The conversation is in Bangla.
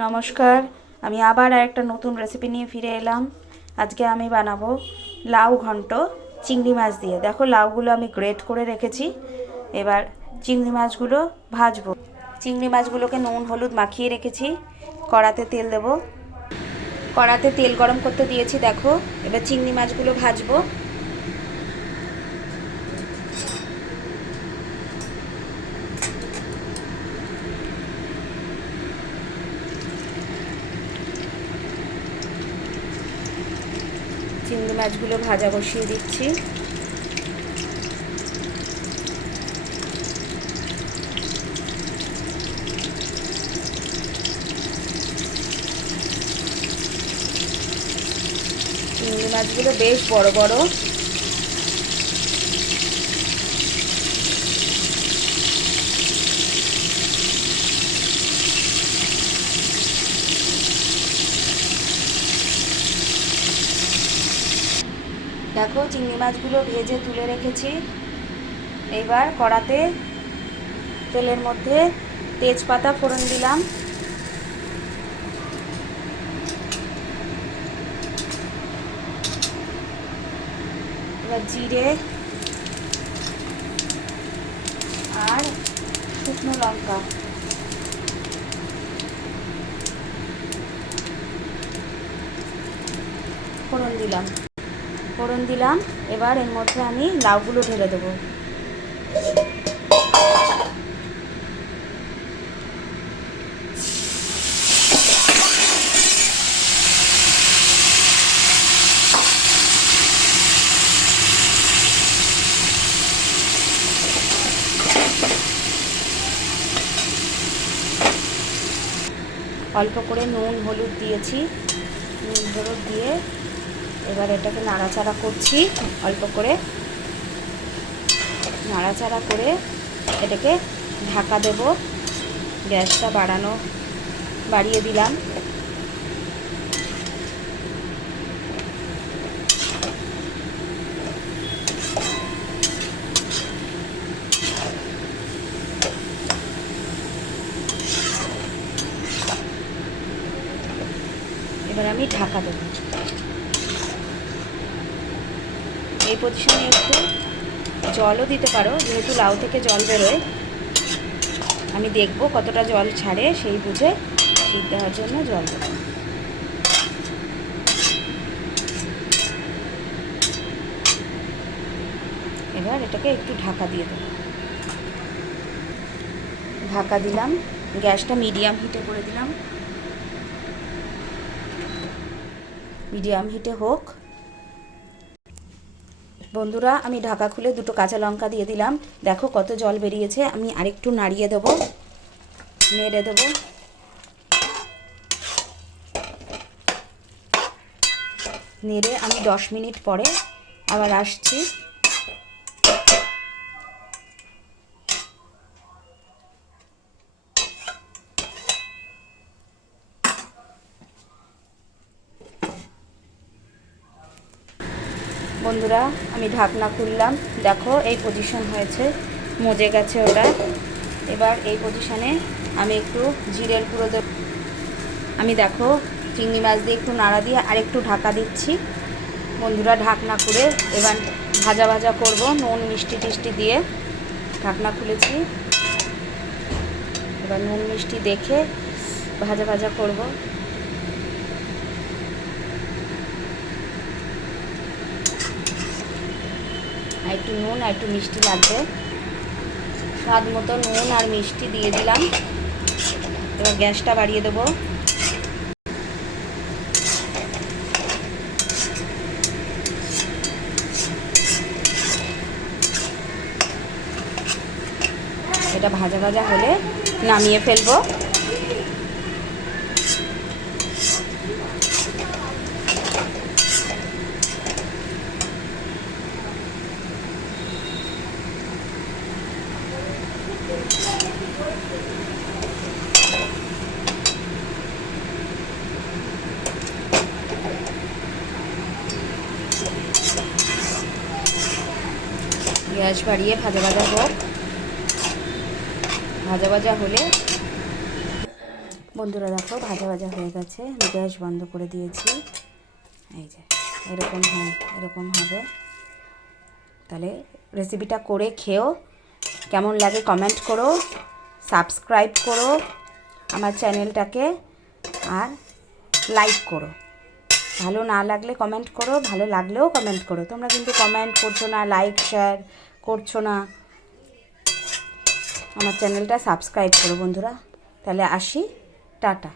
নমস্কার, আমি আবার একটা নতুন রেসিপি নিয়ে ফিরে এলাম। আজকে আমি বানাবো লাউ ঘন্ট চিংড়ি মাছ দিয়ে। দেখো লাউগুলো আমি গ্রেট করে রেখেছি। এবার চিংড়ি মাছগুলো ভাজবো। চিংড়ি মাছগুলোকে নুন হলুদ মাখিয়ে রেখেছি। কড়াতে তেল দেবো। কড়াতে তেল গরম করতে দিয়েছি। দেখো এবার চিংড়ি মাছগুলো ভাজবো। চিংড়ি মাছগুলো ভাজা বসিয়ে দিচ্ছি। চিংড়ি মাছগুলো বেশ বড় বড়। দেখো চিংড়ি মাছগুলো ভেজে তুলে রেখেছি। এবার কড়াতে তেলের মধ্যে তেজপাতা ফোড়ন দিলাম। এবার জিরে আর শুকনো লঙ্কা ফোড়ন দিলাম। এবার এর মধ্যে আমি লাউগুলো ঢেলে দেবো। অল্প করে নুন হলুদ দিয়েছি। নুন হলুদ দিয়ে এবার এটাকে নাড়াচাড়া করছি। অল্প করে নাড়াচাড়া করে এটাকে ঢাকা দেব। গ্যাসটা বাড়িয়ে দিলাম। এবার আমি ঢাকা দেব। এই পজিশনে একটু জলও দিতে পারো, যেহেতু লাউ থেকে জল বেরোয়। আমি দেখব কতটা জল ছাড়ে, সেই বুঝে সিদ্ধ হওয়ার জন্য জল দেব। এবার এটাকে একটু ঢাকা দিয়ে দেব। ঢাকা দিলাম। গ্যাসটা মিডিয়াম হিটে করে দিলাম। মিডিয়াম হিটে হোক। বন্ধুরা, আমি ঢাকা খুলে দুটো কাঁচা লঙ্কা দিয়ে দিলাম। দেখো কত জল বেরিয়েছে। আমি আরেকটু নাড়িয়ে দেবো, নেড়ে দেবো। নেড়ে আমি 10 মিনিট পরে আবার আসছি। বন্ধুরা, আমি ঢাকনা খুললাম। দেখো এই পজিশন হয়েছে, মজে গেছে ওটা। এবার এই পজিশনে আমি একটু জিরের গুঁড়ো দেব। আমি দেখো চিংড়ি মাছ দিয়ে একটু নাড়া দিয়ে আর একটু ঢাকা দিচ্ছি। বন্ধুরা, ঢাকনা খুলে এবার ভাজা ভাজা করব নুন মিষ্টি টিষ্টি দিয়ে। ঢাকনা খুলেছি। এবার নুন মিষ্টি দেখে ভাজা ভাজা করব। আর একটু নুন আর একটু মিষ্টি লাগবে। স্বাদ মতো নুন আর মিষ্টি দিয়ে দিলাম। এবার গ্যাসটা বাড়িয়ে দেবো। এটা ভাজা ভাজা হলে নামিয়ে ফেলবো। গ্যাস বাড়িয়ে ভাজা ভাজা হোক। ভাজা ভাজা হলে বন্ধুরা দেখো ভাজা ভাজা হয়ে গেছে, আমি গ্যাস বন্ধ করে দিয়েছি। এই যে এরকম হবে। তাহলে রেসিপিটা করে খেও, কেমন লাগে কমেন্ট করো, সাবস্ক্রাইব করো আমার চ্যানেলটাকে, আর লাইক করো। ভালো না লাগলে কমেন্ট করো, ভালো লাগলেও কমেন্ট করো। তোমরা কিন্তু কমেন্ট করছো না, লাইক শেয়ার করছো না। আমার চ্যানেলটা সাবস্ক্রাইব করো বন্ধুরা। তাহলে আসি, টাটা।